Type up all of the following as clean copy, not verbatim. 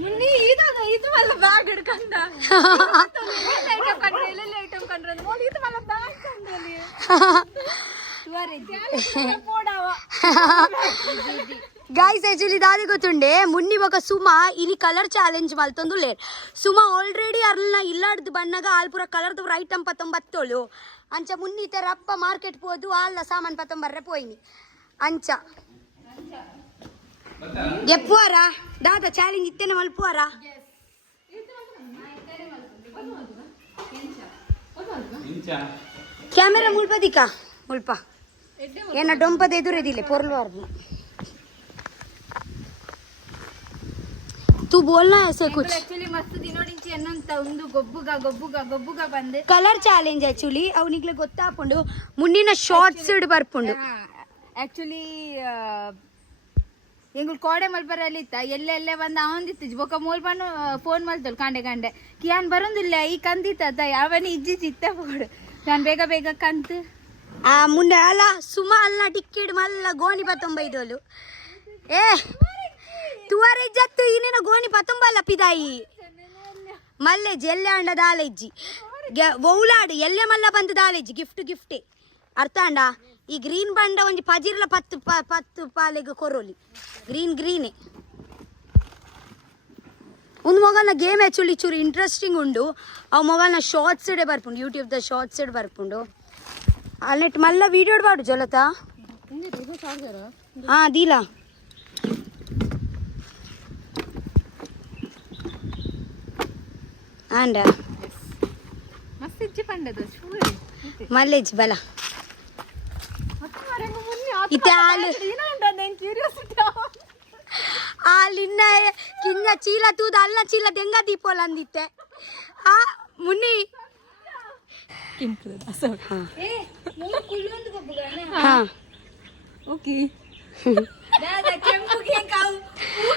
ಮುನ್ನಿ ಇದು ಮಲ್ಲ ಬ್ಯಾಗ್ ಹಿಡ್ಕಂಡ ಎಲ್ಲ ಐಟಮ್ ಕಂಡ್ರೆ ನೋಡಿ ಇದು ಮಲ್ಲ ಬ್ಯಾಗ್ ಕಂಡಲಿ गाइस एक्चुअली दादी ಗೊತ್ತುಂಡೆ ಮುನ್ನಿ ಬೊಕ ಸುಮಾ ಇನಿ ಕಲರ್ ಚಾಲೆಂಜ್ ಮಲ್ತೊಂದು ಲೇರ್ ಸುಮಾ ಆಲ್ರೆಡಿ ಅರ್ನ ಇಲ್ಲಾಡ್ದು ಬಣ್ಣಗ ಆಲ್ಪುರ ಕಲರ್ದು ಐಟಮ್ ಪತ್ತೊಂಬತ್ತೋಳು ಅಂಚ ಮುನ್ನಿ ತರ ಅಪ್ಪ ಮಾರ್ಕೆಟ್ ಪೋದು ಆಲ್ಲ ಸಾಮಾನ್ ಪತ್ತೊಂಬರ್ರೆ ಪೋಯಿನಿ ಅಂಚ ಎಪ್ಪುವರ ದಾದ ಚಾಲೆಂಜ್ ಇತ್ತೇನೆ ಮಲ್ಪುವರ ಕ್ಯಾಮೆರಾ ಮುಳ್ಪದಿಕ ಮುಲ್ಪ ಏನ ಡೊಂಪದ ಎದುರೆದಿಲ್ಲ ಪೊರ್ಲುವಾರ್ದು तू बोलना ऐसे कुछ एक्चुअली मस्त दिनोडिंची ಅನ್ನಂತ ಒಂದು ಗೊಬ್ಬುಗ ಬಂದೆ ಕಲರ್ ಚಾಲೆಂಜ್ ಆಕ್ಚುಲಿ ಅವನಿಗ್ಲೆ ಗೊತ್ತಾಪುಂಡು ಮುನ್ನಿನ ಶಾರ್ಟ್ಸ್ ಇಡ್ ಬರ್ಪುಂಡು ಆಕ್ಚುಲಿ ಎಂಗುಲ್ ಕೋಡೆ ಮಲ್ಬರಲ್ಲಿ ಇತ್ತ ಎಲ್ಲೆಲ್ಲೇ ಬಂದು ಅವಂದಿತ್ತು ಬೊಕ ಮೂಲ್ ಬಂದು ಫೋನ್ ಮಲ್ತಳು ಕಾಂಡೆ ಕಿಯಾನ್ ಬರೋದಿಲ್ಲ ಈ ಕಂದಿತ್ತ ಯಾವನಿ ಇಜ್ಜಿ ಚಿತ್ತ ಪೋಡು ನಾನು ಬೇಗ ಕಂತು ಆ ಮುಂದೆ ಅಲ್ಲ ಸುಮಾ ಅಲ್ಲ ಟಿಕೆಟ್ ಮಲ್ಲ ಗೋಣಿ 19 ಏ ತುವರೆ ಜತ್ತು ಇನ್ನೇನ ಗೋಣಿ 19 ಪಿದಾಯಿ ಮಲ್ಲೆ ಜೆಲ್ಲೆ ಅಂಡ ದಾಲೆಜ್ಜಿ ಒವ್ಲಾಡು ಎಲ್ಲೆ ಮಲ್ಲ ಬಂದು ದಾಲೆಜ್ಜಿ ಗಿಫ್ಟ್ ಅರ್ಥ ಅಂಡ ಈ ಗ್ರೀನ್ ಬಂಡ ಒಂಜಿ ಪಜಿರ್ಲ 10 ಪಾಲೆಗ್ ಕೊರೋಲಿ ಗ್ರೀನೇ ಒಂದು ಮೊಗಲ್ನ ಗೇಮ್ ಆ್ಯಕ್ಚುಲಿ ಚೂರು ಇಂಟ್ರೆಸ್ಟಿಂಗ್ ಉಂಡು ಅವು ಮೊಗಲ್ನ ಶಾರ್ಟ್ಸ್ ಇಡೆ ಬರ್ಪುಂಡು ಯೂಟ್ಯೂಬ್ದ ಶಾರ್ಟ್ಸ್ ಇಡ್ ಬರ್ಪುಂಡು ಅಲ್ನೆಟ್ ಮಲ್ಲ ವೀಡಿಯೋ ಇಡ್ಬಾರ್ದು ಜೊಲತಾ ಹಾ ದೀಲಾ ಆಂಡ ಮಸ್ತ್ ಇಜ್ಜಿ ಪಂಡದು ಮಲ್ಲೇಜ್ ಬಲ ಇತ್ತೆ ಹಾಲಿನ್ನ ಕಿಂಗ ಚೀಲ ತೂದ ಅಲ್ಲ ಚೀಲ ದೆಂಗ ದೀಪೋಲ ಅಂದಿತ್ತೆ ಆ ಮುನ್ನಿ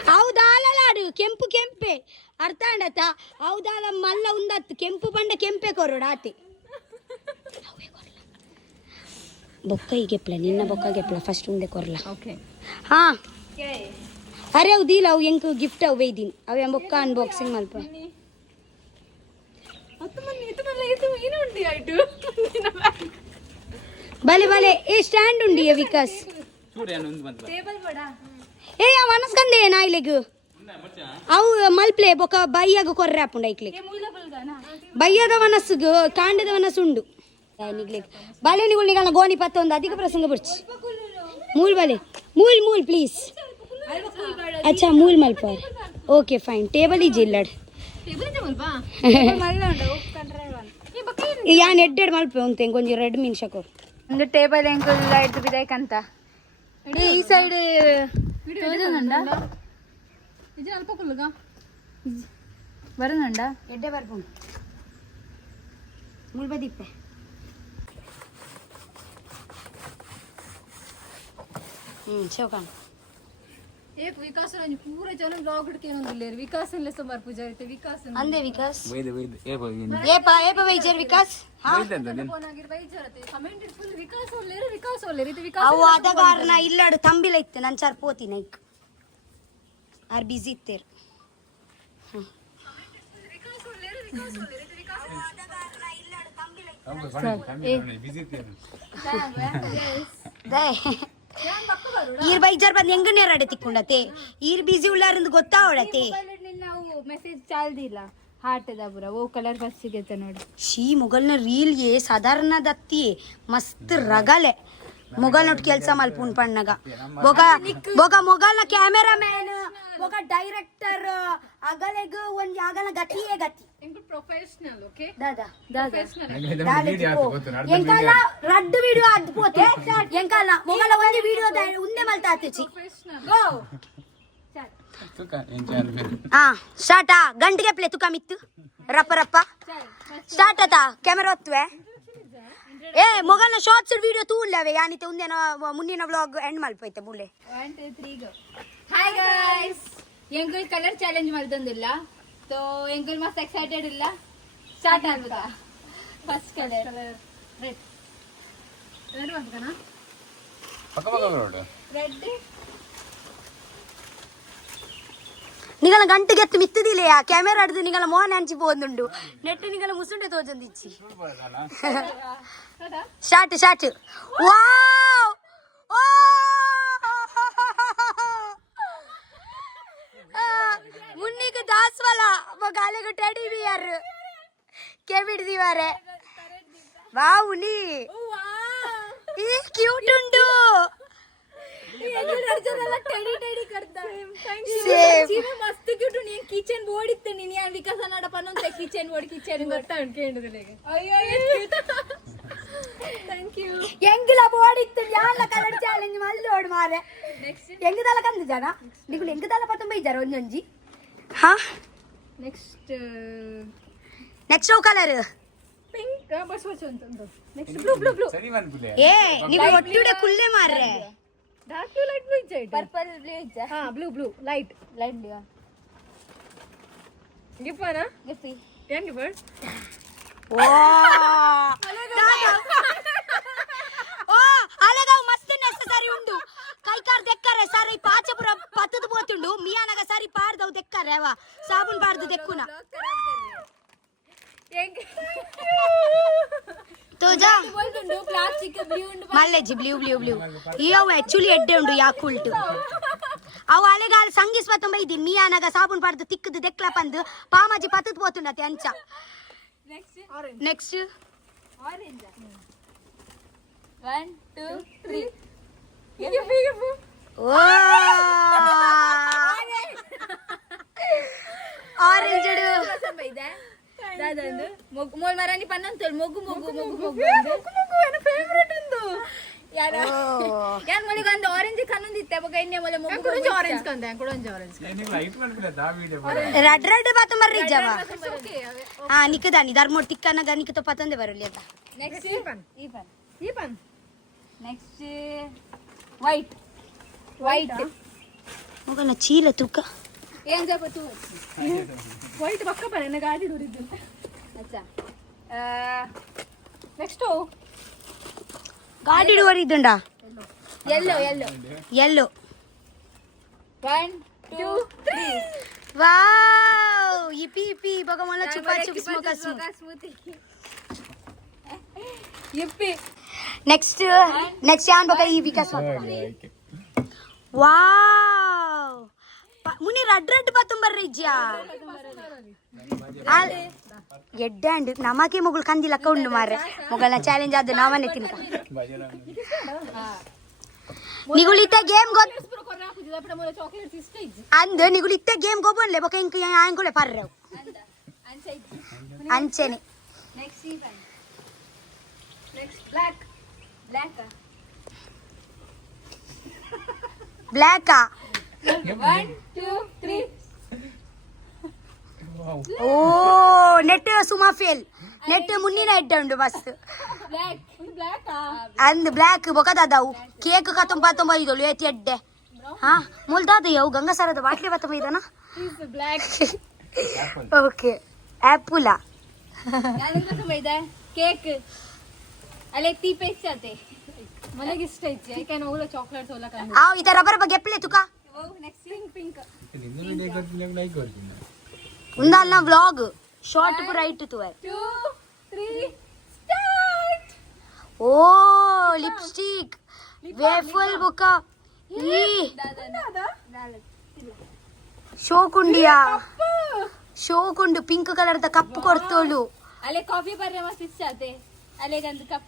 ಹೌದಾಲಾಡು ಕೆಂಪೆ ಅರ್ಥ ಅಂಡತ್ತ ಹೌದಾಲ ಮಲ್ಲ ಉಂದತ್ತು ಕೆಂಪು ಬಂಡ ಕೆಂಪೆ ಕೊರೋಡ ಆತಿ ಬೊಕ್ಕ ಈಗೆಪ್ಲ ನಿನ್ನ ಬೊಕ್ಕ ಗೆಪ್ಲ ಫಸ್ಟ್ ಉಂಡೆ ಕೊರ್ಲ ಹಾ ಅರೆ ಅವು ದೀಲ ಅವು ಎಂಕ್ ಗಿಫ್ಟ್ ಅವು ಒಯ್ದೀನಿ ಅವು ಬೊಕ್ಕ ಅನ್ಬಾಕ್ಸಿಂಗ್ ಮಲ್ಪ ಬಲೆ ಏ ಸ್ಟ್ಯಾಂಡ್ ಉಂಡಿ ವಿಕಾಸ್ ಏ ಮನಸ್ಕಂದೆ ನಾಯಿಲೆಗ್ ಅವು ಮಲ್ಪ್ಲೆ ಬೊಕ ಬೈಯಾಗ ಕೊರ್ರೆ ಹಾಪುಂಡು ಐಕ್ಲಿಗ್ ಬೈಯದ ಮನಸ್ಸುಗ್ ಕಾಂಡದ ಮನಸ್ಸು ಉಂಡು ಬಲೆ ನಿಗುಲ್ನಿಗಲ್ಲ ಗೋಣಿ 11 ಅಧಿಕ ಪ್ರಸಂಗ ಬಿಡ್ಚಿ ಮೂಲ್ ಬಲೆ ಮೂಲ್ ಪ್ಲೀಸ್ अच्छा मूल मल्प ओके फाइन टेबल इज इल्लड यान एड्डेड मल्प उंते ಕೊಂಚ ರೆಡ್ ಮಿನ್ಶಕೋ ಒಂದು ಟೇಬಲ್ ಎಂಕುಲ್ ಲೈಟ್ ಬಿದೈಕಂತ ಈ ಸೈಡ್ ತೋಜನಂಡ ಇದು ಅಲ್ಪ ಕುಲ್ಲಗ ಬರನಂಡ ಎಡ್ಡೆ ಬರ್ಪು ಮೂಲ್ ಬದಿಪ್ಪೆ ಚೌಕಾನ್ एक विकास रानी पूरे जन ब्लॉग के न ले विकास ने समर पूजा इते विकास अंदे विकास वेद ए बगिन ए पा वैजर विकास हां फोन आगिर वैजर ते कमेंट फुल विकास होले इते विकास ಅವು ಅದಗಾರನ ಇಲ್ಲಡು ತಂಬಿಲ ಇತ್ತೆ ನನ್ ಚಾರ್ ಪೋತಿ ನೈಕ್ ಆರ್ ಬಿಜಿ ಇತ್ತೆರ್ विकास होले इते विकास ಅದಗಾರನ ಇಲ್ಲಡು ತಂಬಿಲ हम बिजी थे ದೇ ಈರ್ ಬೈಜರ್ ಬಂದು ಹೆಂಗ ನೇರಾಡೆ ತಿಕ್ಕೊಂಡತೆ ಈರ್ ಬಿಸಿ ಉಳ್ಳಾರಂದು ಗೊತ್ತಾವಡತೆ ನಾವು ಮೆಸೇಜ್ ಚಾಲ್ದಿಲ್ಲ ಹಾರ್ಟ್ ದ ಪೂರ ಓ ಕಲರ್ ಫಸ್ಟ್ ಸಿಗುತ್ತೆ ನೋಡಿ ಶೀ ಮೊಗಲ್ನ ರೀಲ್ ಯೇ ಸಾಧಾರಣ ದತ್ತಿ ಮಸ್ತ್ ರಗಲೆ ಮೊಗಲ್ನೊಟ್ಟು ಕೆಲಸ ಮಲ್ಪುನ್ ಪಣ್ಣಗ ಬೊಗ ಮೊಗಲ್ನ ಕ್ಯಾಮೆರಾಮ್ಯಾನ್ ಬೊಗ ಡೈರೆಕ್ಟರ್ ಅಗಲೆಗ ಒಂದ್ ಆಗಲ ಗತಿಯೇ ಗತಿ ಇಂಕು ಪ್ರೊಫೆಷನಲ್ ಓಕೆ ದಾದಾ वीडियो ಎಂಕಲ್ಲ ರಡ್ಡು ವಿಡಿಯೋ ಅದ್ ಪೋತೆ ಎಂಕಲ್ಲ ಮೊಗಲ ಒಂದ್ ವಿಡಿಯೋ ಉಂದೆ ಮಲ್ತಾತಿಚಿ ಗೋ ಹಾ ಸ್ಟಾರ್ಟ್ ಗಂಟೆಗೆ ಪ್ಲೇ ತುಕ ಮಿತ್ತು ರಪ್ಪ ಸ್ಟಾರ್ಟ್ ಆತಾ ಕ್ಯಾಮೆರಾ ಒತ್ತುವೆ ಏ ಮೊಗಲ್ನ ಶಾರ್ಟ್ಸ್ ವಿಡಿಯೋ ತೂಲ್ಲವೆ ಯಾನಿತೆ ಉಂದೇನ ಮುಂದಿನ ವ್ಲಾಗ್ ಎಂಡ್ ಮಲ್ಪೈತೆ ಬುಲ್ಲೆ 1 2 3 ಗೋ ಹಾಯ್ ಗೈಸ್ ಎಂಕಲ್ ಕಲರ್ ಚಾಲೆಂಜ್ ಮಾಡ್ದಂದಿಲ್ಲ तो ಎಂಕಲ್ ಮಸ್ತ್ ಎಕ್ಸೈಟೆಡ್ ಇಲ್ಲ ಸ್ಟಾರ್ಟ್ ಆಗ್ತದಾ ಫಸ್ಟ್ ಕಲರ್ ರೆಡ್ ಮಾಡ್ಬೇಕನ पक्का रोड ರೆಡ್ ನೀ ನಿಗಳ ಗಂಟೆಗೆ ಎತ್ತು ಮಿತ್ತದಿಲ್ಲ ಕ್ಯಾಮೆರಾ ಹಿಡಿದು ನಿಗಳ ಮೋಹನ್ ಹಂಚಿ ಹೋದುಂಡು ನೆಟ್ಟು ನಿಗಳ ಮುಸುಂಡೆ ತೋಜೊಂದಿಚ್ಚಿ ಶಾಟ್ ಶಾಟ್ ವಾವ್ ಮುನ್ನಿಗೆ ದಾಸ್ವಾಲ ಗಾಲಿಗೆ ಟೆಡಿ ಬಿಯರ್ ಕೆಬಿಡ್ದಿವಾರೆ ವಾವ್ ಉನಿ ಈ ಕ್ಯೂಟ್ ಉಂಡು ಮಸ್ತ್ ಕ್ಯೂಟ್ ಉಂಡು ಕಿಚನ್ ಬೋರ್ಡ್ ಇತ್ತು ನೀನು ವಿಕಾಸ ನಡಪನಂತೆ ಕಿಚನ್ ಗೊತ್ತಾ ಥ್ಯಾಂಕ್ ಯು ಎಂಗಿಲ ಬೋರ್ಡ್ ಇತ್ತು ಯಾಲ ಕಲರ್ ಚಾಲೆಂಜ್ ಮಲ್ಲೋಡು ಮಾರೆ ಎಂಗದಲ್ಲ ಕಂದು ಜನ ನಿಗಳು ಎಂಗದಲ್ಲ ಪತ್ತೊಂಬೈ ಇದ್ದಾರೆ ಒಂದೊಂಜಿ ಹಾ next next colour pink bus ಅಂತ ನೆಕ್ಸ್ಟ್ ಬ್ಲೂ ಸರಿ ಬಂದ್ಬಿಟ್ಟೆ ಏ ನೀವು ಒಟ್ಟುಡೆ ಕುಲ್ಲೆ ಮಾರ್ರೆ ಡಾರ್ಕ್ ಟು ಲೈಟ್ ಬ್ಲೂ ಇಚ್ಚ ಪರ್ಪಲ್ ಬ್ಲೂ ಇಚ್ಚ ಹಾ blue light blue gift gift ಏನ್ ಗಿಫ್ಟ್ ಓ ಓ ಅಲೆಗಾವ್ ಮಸ್ತ್ ನೆಸಸರಿ ಉಂಡು ಕೈಕಾರ್ ದೆಕ್ಕರೆ ಸರಿ ಪಾಚಪುರ ಪತ್ತದ ಬೋತುಂಡು ಮಿಯಾನಗ ಸರಿ ಪಾರ್ದವು ದೆಕ್ಕರೆ ಅವ ಸಾಬೂನ್ ಪಾರ್ದು ದೆಕ್ಕುನ ತೋಜಾ ಬೋಲ್ದುಂಡು ಪ್ಲಾಸ್ಟಿಕ್ ಬ್ಲೂ ಉಂಡು ಮಲ್ಲೆಜಿ ಬ್ಲೂ ಇಯವು ಆಕ್ಚುಲಿ ಎಡ್ಡೆ ಉಂಡು ಯಾಕುಲ್ಟ್ ಅವು ಅಲೆಗಾಲ ಸಂಗೀಸ್ ಪತ್ತೊಂಬ ಇದ್ದೀನಿ ಮಿಯಾನಗ ಸಾಬೂನ್ ಪಾರ್ದು ತಿಕ್ಕದು ದೆಕ್ಲ ಪಂದು ಪಾಮಾಜಿ ಪತ್ತದ ಬೋತುಂಡತೆ ಅಂಚ ನೆಕ್ಸ್ಟ್ ಆರೆಂಜ್ 1 2 3 ಓ ಆರೆಂಜ್ ಇದೆ ದಾದಂದು ಮೊಲ್ ಮರಾನಿ ಪನ್ನಂತಲ್ ಮೊಗ್ಗು ನನ್ನ ಫೇವರೇಟ್ ಉಂದು ಯಾರ ಯಾನ್ ಮೊಲಿಗೆ ಒಂದು ಆರೆಂಜ್ ಕನ್ನೊಂದಿತ್ತೆ ಅವಾಗ ಇನ್ನೇ ಮೊಲೆ ಮೊಗ್ಗು ಕೂಡ ಆರೆಂಜ್ ಕಂದೆ ಕೂಡ ಆರೆಂಜ್ ನೀವು ಲೈಟ್ ಮಾಡ್ಬಿಡ ದಾ ವಿಡಿಯೋ ರೆಡ್ ಬಾತು ಮರ್ರಿ ಜವ ಹಾ ನಿಕದಾನಿ ಧರ್ಮೋಡ್ ತಿಕ್ಕನಗ ನಿಕತ ಪತಂದೆ ಬರಲಿ ಅಂತ ನೆಕ್ಸ್ಟ್ ಈಪನ್ ನೆಕ್ಸ್ಟ್ ವೈಟ್ ಮಗನ ಚೀಲ ತೂಕ ಏನ್ ಜಪ ತೂ ವೈಟ್ ಪಕ್ಕ ಬರ ಗಾಡಿ ದೂರಿದ್ದು ಅಚ್ಚಾ ನೆಕ್ಸ್ಟ್ ಗಾಡಿ ಹೊರಿದ್ದುಂಡಾ yellow 1 2 3 ವಾವ್ ಇಪಿ ಬಗಮಲ್ಲ Chupa Chup smoky yippee next ಯಾನ್ ಬಗ ಈ ವಿಕಾಸ್ ವಾವ್ ಮುನಿ ರೆಡ್ ಪತ್ತೊಂಬರ್ರಿ ಇಜ್ಜಾ ಎಡ್ಡಾಂಡ್ ನಮಗೆ ಮೊಗಳು ಕಂದಿಲ್ಲ ಕೌಂಡು ಮಾರ್ರೆ ಮೊಗಳನ್ನ ಚಾಲೆಂಜ್ ಆದ ನಾವನ್ನೇ ತಿನ್ಕ ನಿಗುಳಿತ ಗೇಮ್ ಅಂದ್ ನಿಗುಳಿತ ಗೇಮ್ ಗೊಬ್ಬನ್ಲೆ ಬೊಕ ಇಂಕ ಆಂಗುಳೆ ಪರ್ರೆವು ಅಂಚೆನೆ ಬ್ಲ್ಯಾಕಾ 1 2 3 ಓ ನೆಟ್ ಸುಮಾ ಫೇಲ್ ನೆಟ್ ಮುನ್ನಿನ ಎಡ್ಡ ಉಂಡು ಮಸ್ತ್ ಬ್ಲಾಕ್ ಅಂದ್ ಬ್ಲ್ಯಾಕ್ ಬೊಕದಾದವು ಕೇಕ್ 19 ಏತಿ ಎಡ್ಡೆ ಹಾ ಮುಲ್ದಾದ ಯವು ಗಂಗಸರದ ಬಾಟ್ಲಿ 19 ಬ್ಲಾಕ್ ಓಕೆ ಆಪುಲಾ ಯಾನಂತ ಸಮಯದ ಕೇಕ್ ಅಲೆ ತೀಪೆ ಇಚ್ಛತೆ ಮನೆಗೆ ಇಷ್ಟ ಇಚ್ಚೆ ಯಾಕೆ ಓಲ ಚಾಕ್ಲೇಟ್ಸ್ ಓಲ ಕಂಡು ಆ ಇತ ರಬ್ಬರ್ ಬಗ್ಗೆ ಎಪ್ಲೆ ತುಕ ಓ ನೆಕ್ಸ್ಟ್ ಪಿಂಕ್ ನಿಮ್ದು ವಿಡಿಯೋ ಗೊತ್ತಿಲ್ಲ ಲೈಕ್ ಕೊಡ್ತೀನಿ ಉಂದಲ್ಲ ವ್ಲಾಗ್ ಶಾರ್ಟ್ ಪುರ ಇಟ್ಟು ತುವೆ 2 3 ಸ್ಟಾರ್ಟ್ ಓ ಲಿಪ್ಸ್ಟಿಕ್ ವೇಫಲ್ ಬುಕ ಈ ಶೋಕುಂಡು ಪಿಂಕ್ ಕಲರ್ ದ ಕಪ್ ಕೊಡ್ತೋಳು ಅಲೆ ಕಾಫಿ ಬರ್ರೆ ಮಸ್ತ್ ಇಚ್ಛತೆ ಅಲೆಗಂದು ಕಪ್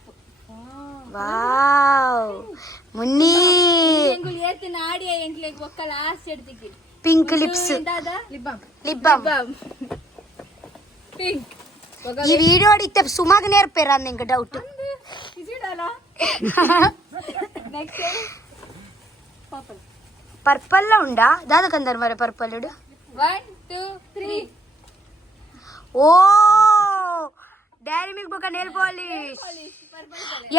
ವಾವ್ ಮುನ್ನಿ ಎಂಗುಲ್ ಏತಿನ ಆಡಿಯ ಎಂಟ್ಲೆಗ್ ಒಕ್ಕಲ ಆಸೆ ಎಡ್ತಿಗೆ pink lips lip balm pink ಈ ವಿಡಿಯೋ ಅಡಿತ್ತೆ ಸುಮಾಗ್ ನೇರ್ಪೇರ ನಿಂಗೆ ಡೌಟ್ ಇಸಿಡಲ್ಲ ನೆಕ್ಸ್ಟ್ ಪರ್ಪಲ್ ಪರ್ಪಲ್ ಉಂಡಾ ದಾದ ಕಂದರ್ ಮರೆ ಪರ್ಪಲ್ ಉಡು 1 2 3 ಓ ಡೈರಿ ಮಿಲ್ಕ್ ಬೊಕ ನೇಲ್ ಪಾಲಿಶ್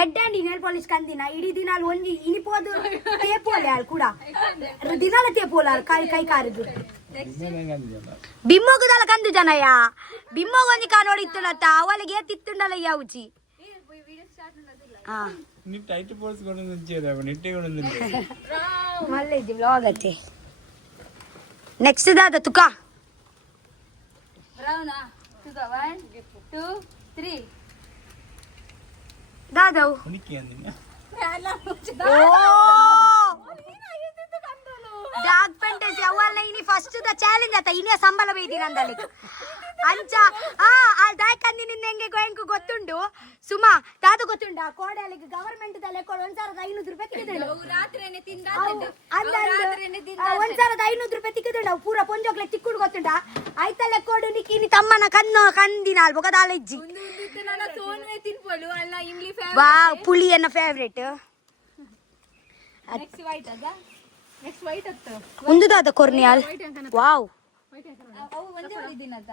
ಎಡ್ಡಂಡಿ ನೇಲ್ ಪಾಲಿಶ್ ಕಂದಿನ ಇಡೀ ದಿನ ಅಲ್ಲಿ ಒಂಜಿ ಇನಿಪೋದು ತೇಪೋಲೆ ಅಲ್ಲಿ ಕೂಡ ದಿನಾಲ ತೇಪೋಲ ಕೈ ಕಾರಿದ್ದು ಬಿಮ್ಮೋಗದಲ್ಲ ಕಂದು ಜನಯ್ಯ ಬಿಮ್ಮೋಗ ಒಂಜಿ ಕಾ ನೋಡಿತ್ತುನತ್ತ ಅವಳಿಗೆ ಏತಿತ್ತುಂಡಲ್ಲ ಯಾವುಚಿ ಹಾ ನೀ ಟೈಟ್ ಪೋಲ್ಸ್ ಕೊಡೋದು ನೆಟ್ಟೆ ಕೊಡೋದು ಮಲ್ಲೆ ಇದ್ದಿ ವ್ಲಾಗ್ ಅತ್ತೆ ನೆಕ್ಸ್ಟ್ ದಾದ ತುಕಾ ರೌನಾ ತುಕ 1 2 3 ದಾದವು ಉನಿಕೆ ಅಂದಿನ ಡಾರ್ಕ್ ಫ್ಯಾಂಟಸಿ ಅವಲ್ಲ ಇನಿ ಫಸ್ಟ್ ದ ಚಾಲೆಂಜ್ ಆತ ಇನ್ನ ಸಂಬಳ ಬೈದಿರಂದಲ್ಲಿ ಅಂಚ ಆ ದಾಯ್ಕಂದಿ ನಿನ್ನ ಹೆಂಗೆ ಹೆಂಗೆ ಗೊತ್ತುಂಡು ಸುಮಾ ದಾದ ಗೊತ್ತುಂಡ ಕೋಡಲಿಗೆ ಗವರ್ಮೆಂಟ್ ದಲ್ಲಿ 1500 ರೂಪಾಯಿ ತಿಕ್ಕಿದ್ರು ರಾತ್ರಿನೇ ತಿಂದ 1500 ರೂಪಾಯಿ ತಿಕ್ಕಿದ್ರು ನಾವು ಪೂರ ಪೊಂಜೋಗ್ಲೆ ತಿಕ್ಕುಡು ಗೊತ್ತುಂಡ ಆಯ್ತಲ್ಲ ಕೊಡು ನಿಕ್ಕಿನಿ ತಮ್ಮನ ಕಂದಿನ ಬೊಗದಾಲ ಇಜ್ಜಿ ನನ್ನ ಸೋನ್ವೆ ತಿನ್ಪೋಲು ಅಲ್ಲ ಇಮ್ಲಿ ವಾ ಪುಳಿ ಎನ್ನ ಫೇವರೇಟ್ ನೆಕ್ಸ್ಟ್ ವೈಟ್ ಅದ ನೆಕ್ಸ್ಟ್ ವೈಟ್ ಅತ್ತ ಒಂದು ದಾದ ಕೊರ್ನಿಯಾಲ್ ವಾವ್ ಅವು ಒಂದೇ ಹೊಲಿದಿನತ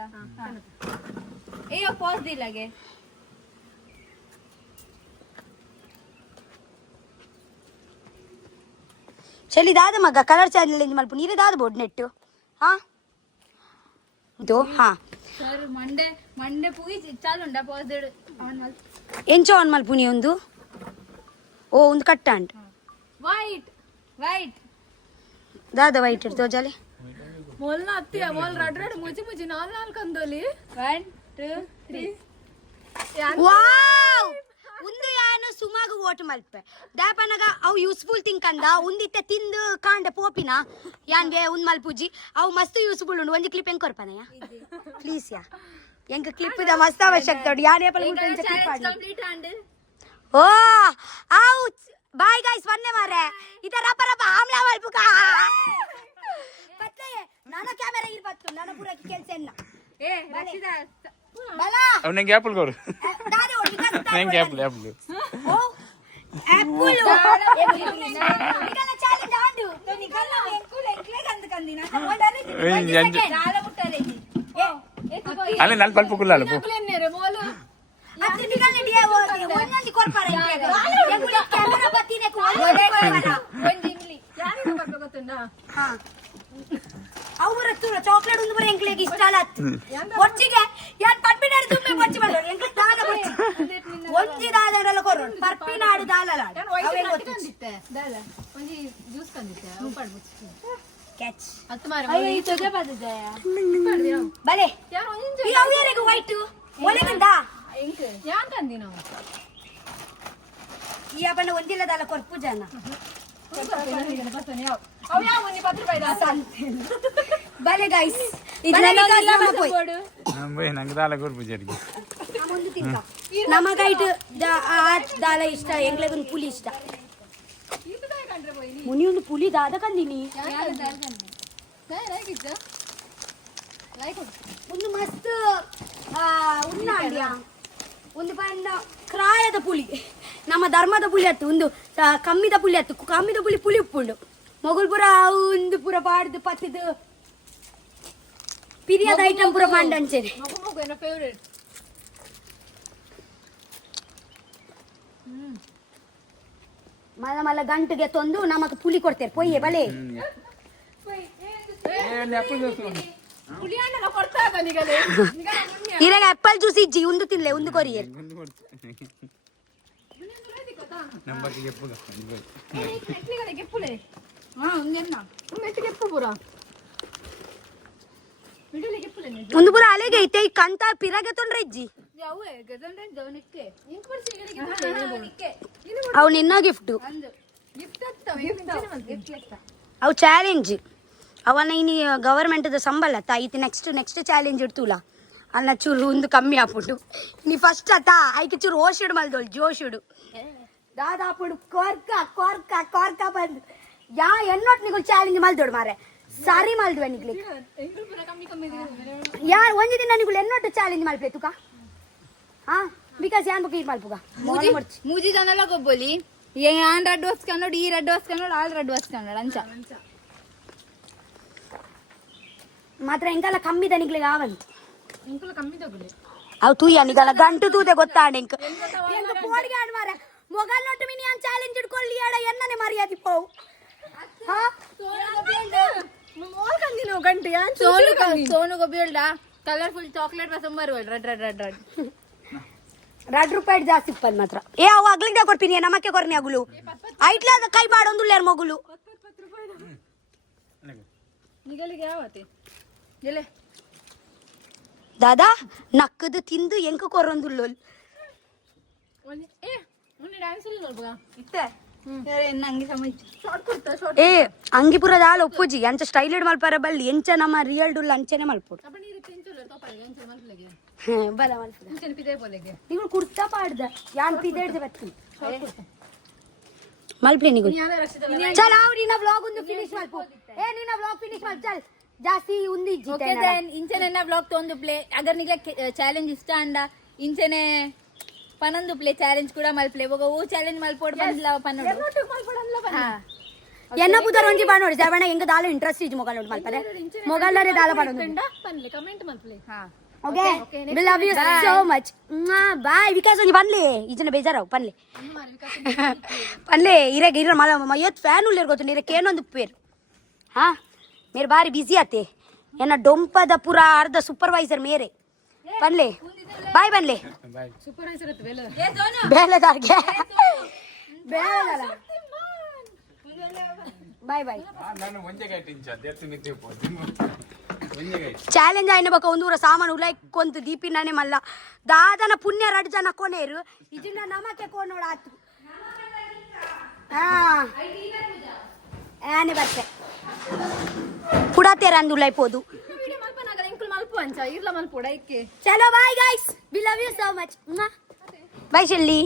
ಏಯೋ ಪಾಸ್ ದಿಲಾಗೆ ಚಲಿ ದಾದ ಮಗ ಕಲರ್ ಚಾಲೆಂಜ್ ಮಲ್ಪ ನೀರೇ ದಾದ ಬೋರ್ಡ್ ನೆಟ್ಟು ಹಾ ಇದು ಹಾ ಸರ್ ಮಂಡೆ ಪೂಗಿ ಚಾಲುಂಡ ಪಾಸ್ ದೇಡು ಆನ್ ಮಲ್ ಎಂಚೋ ಆನ್ ಮಲ್ಪುನಿ ಒಂದು ಓ ಒಂದು ಕಟ್ಟಾಂಡ್ ವೈಟ್ ದಾದ ವೈಟ್ ಇಡ್ತೋ ಜಾಲಿ ಮೊಲ್ನ ಅತ್ತಿಯ ಮೊಲ್ ರಡ್ ಮುಜಿ ನಾಲ್ ಕಂದೋಲಿ 1 2 3 ವಾವ್ ಒಂದು ಯಾನು ಸುಮಾಗು ಓಟ್ ಮಲ್ಪೆ ದಾಪನಗ ಅವು ಯೂಸ್ಫುಲ್ ಥಿಂಕ್ ಅಂದ ಒಂದಿತ್ತೆ ತಿಂದು ಕಾಂಡೆ ಪೋಪಿನ ಯಾನ್ಗೆ ಒಂದ್ ಮಲ್ಪುಜಿ ಅವು ಮಸ್ತ್ ಯೂಸ್ಫುಲ್ ಉಂಡು ಒಂದು ಕ್ಲಿಪ್ ಹೆಂಗ್ ಕೊರ್ಪನಯ್ಯ ಪ್ಲೀಸ್ ಯಾ ಹೆಂಗ ಕ್ಲಿಪ್ ಇದ ಮಸ್ತ್ ಅವಶ್ಯಕತೆ ಉಂಡು ಯಾನೇ ಪಲ್ ಮುಟ್ಟೆ ಕ್ಲಿಪ್ ಮಾಡಿ ಕಂಪ್ಲೀಟ್ ಅಂಡ್ ಓ ಆವು ಬಾಯ್ ಗೈಸ್ ಬನ್ನೆ ಮಾರೆ ಇದ ರಪ ರಪ ಆಮ್ಲ ಮಲ್ಪುಕ ಪತ್ತೆ ನನ್ನ ಕ್ಯಾಮೆರಾ ಇರ್ಬತ್ತು ನನ್ನ ಪೂರಕ್ಕೆ ಕೆಲಸ ಎನ್ನ ಏ ರಕ್ಷಿತಾ ಬಲ ಅವ್ ನಂಗೆ ಆಪಲ್ ಕೊಡು ದಾದೆ ಓಡಿ ನಂಗೆ ಆಪಲ್ ಓ ಆಪಲ್ ನಿಗಲ ಚಾಲೆಂಜ್ ಆಂಡು ತೋ ನಿಗಲ ಎಂಕ್ಲೆ ಕಂದಿನ ಓಡಾರೆ ದಾಲ ಮುಟ್ಟಲೆ ಅಲ್ಲ ನಲ್ ಪಲ್ಪ ಕುಲ್ಲಾಳು ಪೋ ಎನ್ನೇರೆ ಮೋಲು ಅತ್ತೆ ನಿಗಲ ಡಿಯಾ ಒಂದೊಂದು ಕೊರ್ಪಾರ ಎಂಕ್ಲೆ ಕ್ಯಾಮೆರಾ ಬತ್ತಿನೆ ಕೊರ್ಪಾರ ಒಂದು ಇಮ್ಲಿ ಯಾರಿಗೆ ಬರ್ಬೇಕು ಗೊತ್ತುಂಡ ಹಾ ಅವರ ತುರ ಚಾಕ್ಲೇಟ್ ಒಂದು ಬರ ಎಂಕ್ಲೆಗೆ ಇಷ್ಟ ಅಲ್ಲತ್ ಒಚ್ಚಿಗೆ ಯಾನ್ ಪರ್ಪಿನಾಡು ತುಂಬೆ ಬಚ್ಚಿ ಬಲ್ಲ ಎಂಕ್ಲೆ ದಾದ ಬಚ್ಚಿ ಒಂಜಿ ದಾದರಲ್ಲ ಕೊರು ಪರ್ಪಿನಾಡು ದಾಲಲ ಅವೇ ಗೊತ್ತಿತ್ತೆ ದಾದ ಒಂಜಿ ಜ್ಯೂಸ್ ಕಂದಿತ್ತೆ ಉಪ್ಪಾಡ್ ಮುಚ್ಚಿ ಕ್ಯಾಚ್ ಹತ್ತು ಮಾರ ಅಯ್ಯೋ ಈ ತೊಗೆ ಬದಜಯ ಬಲೆ ಯಾರು ಒಂಜಿ ಈ ಅವ್ಯರಿಗೆ ವೈಟ್ ಒಲೆಗಂದ ಎಂಕ್ ಯಾನ್ ತಂದಿ ನಾವು ಈ ಅಪ್ಪನ ಒಂದಿಲ್ಲ ದಾಲ ಕೊರ್ಪು ಜನ ಅವ್ ಯಾವ ಒಂಜಿ 10 ರೂಪಾಯಿ ದಾಸ ಬಲೆ ಗೈಸ್ ನಂಗೆ ದಾಲ ಕೊರ್ಪು ಜರಿಗೆ ನಮಗೈಟ್ ದಾಲ ಇಷ್ಟ ಎಂಗ್ಲೆಗೊಂದು ಪುಲಿ ಇಷ್ಟ ಮುನಿ ಒಂದು ಪುಲಿ ದಾದ ಕಂದಿನಿ ಒಂದು ಮಸ್ತ್ ಉನ್ನಾಡ್ಯ ಒಂದು ಬಣ್ಣ ಕ್ರಾಯದ ಪುಲಿ ನಮ್ಮ ಧರ್ಮದ ಪುಲಿ ಹತ್ತು ಒಂದು ಕಮ್ಮಿದ ಪುಲಿ ಹತ್ತು ಕಮ್ಮಿದ ಪುಲಿ ಉಪ್ಪುಂಡು ಮೊಗಲ್ ಪುರ ಒಂದು ಪುರ ಪಾಡ್ದು ಪತ್ತಿದ್ದು ಪಿರಿಯದ ಐಟಮ್ ಪುರ ಪಾಂಡಂಚೇನೆ ಮಗು ಏನೋ ಫೇವರೇಟ್ ಮಲ ಮಲ ಗಂಟುಗೆ ತೊಂದು ನಮಕ್ ಪುಲಿ ಕೊಡ್ತೇವೆ ಪೊಯ್ಯೆ ಬಲೆ ಪುಳಿಯನ್ನ ಕೊಡ್ತಾಗ ನಿಗಲೆ ಇರಾಗ ಆಪಲ್ ಜ್ಯೂಸ್ ಇಜ್ಜಿ ಒಂದು ತಿನ್ಲೆ ಒಂದು ಕೊರಿಯರ್ ನಂಬರ್ ಎಪ್ಪುಗ ಗೆಪ್ಪುಲೆ ಹಾ ಒಂದೆನ್ನ ಮೆಟ್ಟಿಗೆ ಎಪ್ಪು ಪೂರ ವಿಡಿಯೋಲಿ ಗೆಪ್ಪುಲೆ ಒಂದು ಪುರ ಅಲೆಗೆ ಐತೆ ಈ ಕಂತ ಪಿರಾಗೆ ತೊಂಡ್ರೆ ಇಜ್ಜಿ ಯಾವೇ ಗಜಂದ್ರೆ ಜವನಿಕ್ಕೆ ಇಂಕ್ ಬರ್ಸಿ ಗೆಪ್ಪುಲೆ ನಿಕ್ಕೆ ಅವು ನಿನ್ನ ಗಿಫ್ಟು ಅಂದು ಗಿಫ್ಟ್ ಆಗ್ತವೆ ಅವು ಚಾಲೆಂಜ್ ಅವನ ಇನಿ ಗವರ್ಮೆಂಟ್ದ ಸಂಬಳ ಅತ್ತ ಐತಿ ನೆಕ್ಸ್ಟ್ ಚಾಲೆಂಜ್ ಇಡ್ತೂಲ ಅನ್ನ ಚೂರು ಒಂದು ಕಮ್ಮಿ ಹಾಪುಂಡು ನೀ ಫಸ್ಟ್ ಅತ್ತ ಐಕೆ ಚೂರು ಓಶಿಡು ಮಲ್ದೋಳು ಜೋಶುಡು ದಾದಾಪುಡು ಕೋರ್ಕ ಬಂದು ಯಾ ಎನ್ನೊಟ್ಟು ನಿಗಳು ಚಾಲೆಂಜ್ ಮಲ್ದೋಡು ಮಾರೆ ಸಾರಿ ಮಲ್ದುವೆ ನಿಗ್ಲಿ ಯಾರು ಒಂದು ದಿನ ನಿಗಳು ಎನ್ನೊಟ್ಟು ಚಾಲೆಂಜ್ ಮಲ್ಪೆ ತುಕ ಹಾ ಬಿಕಾಸ್ ಯಾನ್ ಬುಕ್ ಇದು ಮಲ್ಪುಗ ಮೂಜಿ ಜನಲ್ಲ ಗೊಬ್ಬಲಿ ಆನ್ ರೆಡ್ ವಸ್ಕೊಂಡೋಡು ಈ ರೆಡ್ ವಸ್ಕೊಂಡೋಡು ಆಲ್ ರೆಡ್ ವಸ್ಕೊಂಡೋಡು ಅಂಚ ಮಾತ್ರ ಎಂಕಲ್ಲ ಕಮ್ಮಿ ದನಿಗ್ಲಿಗೆ ಆವಂತು ಇಂಕುಲ ಕಮ್ಮಿ ತಗೊಳ್ಳಿ ಅವು ತೂಯ ನಿಗಲ ಗಂಟು ತೂತೆ ಗೊತ್ತಾಂಡ ಎಂಕ ಪೋಡಿಗೆ ಆಡ್ ಮಾರೆ ಮೊಗಲ್ ನೋಟು ಮಿನಿ ಅನ್ ಚಾಲೆಂಜ್ ಇಡ್ಕೊಳ್ಳಿ ಆಡ ಎನ್ನನೆ ಮರ್ಯಾದಿ ಪೋವು ಹಾ ಮೋಲ್ ಕಂದಿ ನಾವು ಗಂಟೆ ಯಾನ್ ಸೋನು ಗೊಬ್ಬಿಳ್ದ ಕಲರ್ಫುಲ್ ಚಾಕ್ಲೇಟ್ ಬಸಂ ಬರುವಲ್ ರೆಡ್ ರೆಡ್ ರೆಡ್ ರೆಡ್ ₹2 ಜಾಸ್ತಿ ಇಪ್ಪಲ್ ಮಾತ್ರ ಏ ಅವು ಅಗ್ಲಿಂದ ಕೊಡ್ತೀನಿ ನಮಕ್ಕೆ ಕೊರ್ನಿ ಅಗುಲು ಐಟ್ಲ ಕೈ ಬಾಡೊಂದು ಲೇರ್ ಮಗುಲು ನಿಗಲಿಗೆ ಯಾವತ್ತೆ ಎಲೆ ದಾದಾ ನಕ್ಕದು ತಿಂದು ಎಂಕ ಕೊರೊಂದುಲ್ಲ ಮೊನ್ನೆ ಡ್ಯಾನ್ಸ್ ಇಲ್ಲ ನೋಡ್ಬ ಇತ್ತೆ ನಂಗೆ ಸಮಯ ಶಾರ್ಟ್ ಕೊಡ್ತಾ ಶಾರ್ಟ್ ಏ ಅಂಗಿಪುರ ದಾಲ ಒಪ್ಪುಜಿ ಅಂಚ ಸ್ಟೈಲೆಡ್ ಮಲ್ಪಾರ ಬಲ್ಲಿ ಎಂಚ ನಮ್ಮ ರಿಯಲ್ ಡುಲ್ ಅಂಚನೆ ಮಲ್ಪುಡು ಅಪ್ಪ ನೀರು ತಿಂಚಲ್ಲ ತೋಪಾಳಿಗೆ ಅಂಚೆ ಮಲ್ಪಲೆಗೆ ಬಲ ಮಲ್ಪುದ ಅಂಚೆ ಪಿದೆ ಬೋಲೆಗೆ ನೀವು ಕುರ್ತಾ ಪಾಡ್ದ ಯಾನ್ ಪಿದೇಡ್ದೆ ಬತ್ತೀನಿ ಮಲ್ಪ್ಲೆ ನಿಗು ಯಾವ್ದು ರಕ್ಷಿತ ಚಲ್ ಆವ್ ನಿನ್ನ ವ್ಲಾಗ್ ಒಂದು ಫಿನಿಶ್ ಮಲ್ಪು ಏ ನಿನ್ನ ವ್ಲಾಗ್ ಫಿನಿಶ್ ಮಲ್ ಚಲ್ ಜಾಸ್ತಿ ಉಂದಿ ಓಕೆ ದೆನ್ ಇಂಚೆನೆ ಬ್ಲಾಗ್ ತೊಂದು ಪ್ಲೇ ಅಗರ್ ನಿಗೆ ಚಾಲೆಂಜ್ ಇಷ್ಟ ಅಂಡ ಇಂಚೆನೆ ಪನೊಂದು ಪ್ಲೇ ಚಾಲೆಂಜ್ ಕೂಡ ಮಲ್ಪ್ಲೆ ಇವಾಗ ಓ ಚಾಲೆಂಜ್ ಮಲ್ಪೋಡ್ ಬಂದಿಲ್ಲ ಪನ್ನೋಡು ಹಾ ಎನ್ನ ಪುದರ್ ಒಂಜಿ ಬಾನೋಡಿ ಜವಣ ಎಂಗ ದಾಲ ಇಂಟ್ರೆಸ್ಟ್ ಇಜ್ ಮೊಗಲ್ ನೋಡ್ ಮಲ್ಪರೆ ಮೊಗಲ್ಲಾರೆ ದಾಲ ಬಾನೋಡು ಪನ್ಲೆ ಕಮೆಂಟ್ ಮಲ್ಪಲೆ ಹಾ okay we love you so much bye Vikas ಒಂಜಿ ಬನ್ಲೆ ಈಜನ ಬೇಜಾರಾವ್ ಪನ್ಲೆ ಪನ್ಲೆ ಇರಗೆ ಇರ ಮಲ ಮಯತ್ ಫ್ಯಾನ್ ಉಳ್ಳೇರ್ ಗೊತ್ತು ಇರಕ್ಕೆ ಏನೊಂದು ಪೇರು ಹಾ ಮೇರೆ ಬಾರಿ ಬಿಸಿ ಆತೆ ಎನ್ನ ಡೊಂಪದ ಪುರ ಅರ್ಧ ಸೂಪರ್ವೈಸರ್ ಮೇರೆ ಪನ್ಲೆ ಬಾಯ್ ಬನ್ಲೆ ಬಾಯ್ ಸೂಪರ್ವೈಸರ್ ಇತ್ತು ಬೇಲೆ ಏ ಸೋನು ಬೇಲೆದಾರ್ಗೆ ಬೇಲೆದಲ್ಲ ಬಾಯ್ ಬಾಯ್ ನಾನು ಒಂಜೆಗಾಯ್ತು ಇಂಚ ದೇರ್ತು ಮಿತ್ತೆ ಪೋದು ಒಂಜೆಗಾಯ್ತು ಚಾಲೆಂಜ್ ಆಯ್ನ ಬಕ ಒಂದೂರ ಸಾಮಾನು ಉಲಾಯ್ ಕೊಂತು ದೀಪಿನಾನೆ ಮಲ್ಲ ದಾದನ ಪುಣ್ಯ ರಡ್ ಜನ ಕೊನೇರು ಇಜಿಂದ ನಮಕ್ಕೆ ಕೋನೋಡ ಆತು ಹಾ ಆನೆ ಬರ್ತೆ ಪುಡಾತೇರ ಅಂದು ಉಲಾಯ್ ಪೋದು ವಿಡಿಯೋ ಮಲ್ಪನಾಗ ಎಂಕುಲ್ ಮಲ್ಪು ಅಂಚ ಇರ್ಲ ಮಲ್ಪೋಡ ಇಕ್ಕೆ ಚಲೋ bye guys we love you so much bye ಶೆಲ್ಲಿ